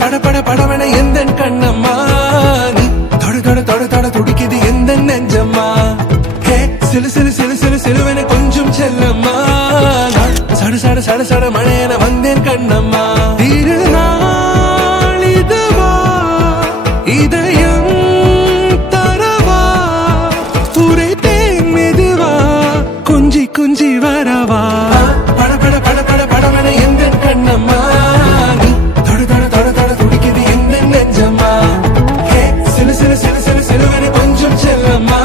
பட பட படவன எந்த கண்ணம்மா நீ தொட தொட தொட தொட துடிக்குது எந்த நெஞ்சம்மா ஹே சிலு சிலு சிலு சிலு சிலுவன கொஞ்சம் செல்லம்மா சட சட சட சட மழையன வந்தேன் கண்ணம்மா திருநாள் இதுவா இதயம் தரவா உரைத்தேன் மெதுவா குஞ்சி குஞ்சி வரவா பட பட பட பட படவன எந்த கண்ணம்மா நீ தொட தொட தொட தொட துடிக்குது எந்த நெஞ்சம்மா ஹே சிலு சிலு சிலு சிலு சிலுவன கொஞ்சம் செல்லம்மா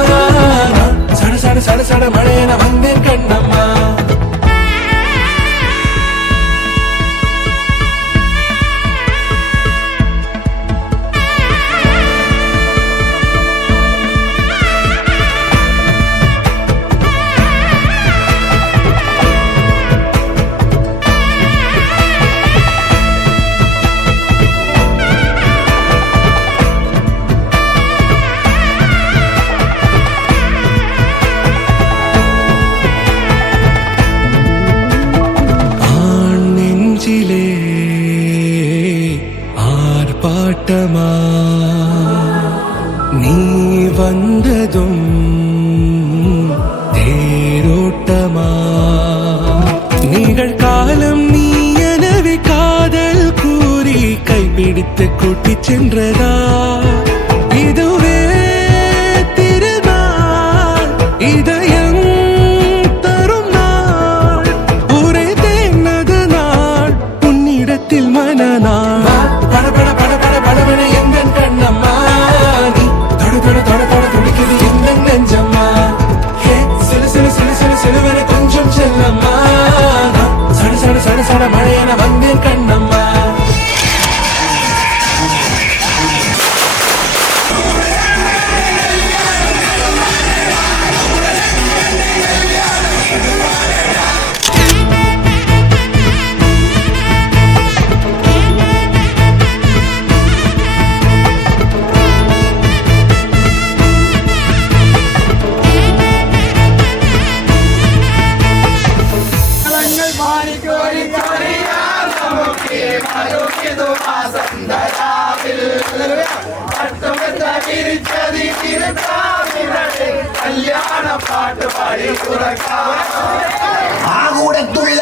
சட சட சட சட மழையன வந்தேன் கண்ணம்மா ஆர்ப்பாட்டமா நீ வந்ததும் தேரோட்டமா நிகழ்காலம் நீ எனவே காதல் கூறி கைப்பிடித்து கூட்டிச் சென்றதா இதுவே திருநாள் இதயம் தரும் நாள் ஒரே தேனது நாள் உன்னிடத்தில் மனநாள் கொஞ்சம் செல்லம்மா சட சட சட சட மழையன வந்தேன் கண்ணம்மா கல்யாண பாட்டு பாடி ஆகூடத்துள்ள